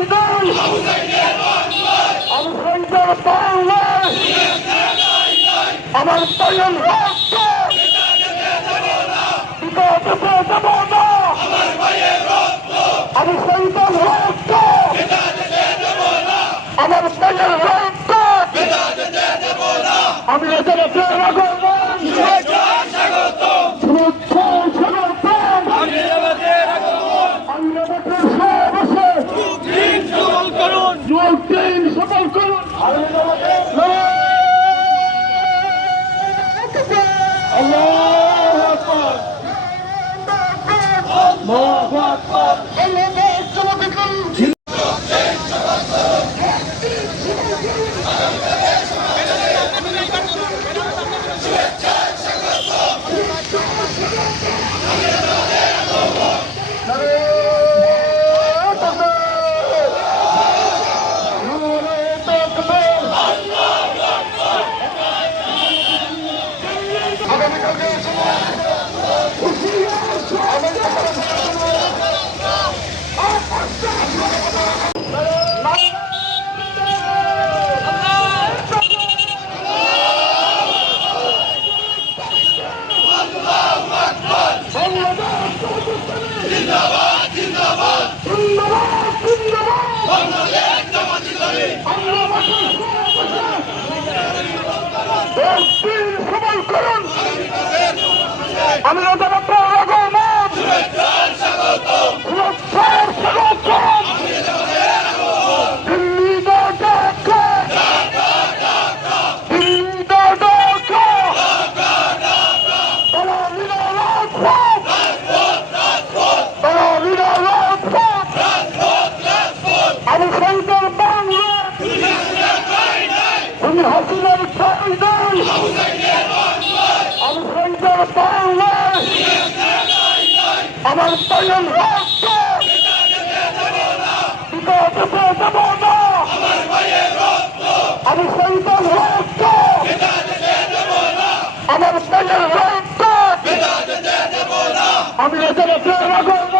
হাসিনার ঠাই নাই আমি শঙ্কর বাংলা আমার পায়ের রক্ত বিপদ দেব না আমি শঙ্কর রক্ত আমার Não 交给我师傅 আমি ওদের রহমান সুরক্ষার স্বাগতম দিল্লি ঢাকা দিল্লি ঢাকা তারা রাজপথ। তারা রাজপথ। আমি হাসিনার ঠাই নাই আমি বাংলা। আমার রক্ত না আমি শঙ্কর রক্ত আমার পায়ের রক্ত। আমি শুভেচ্ছা স্বাগতম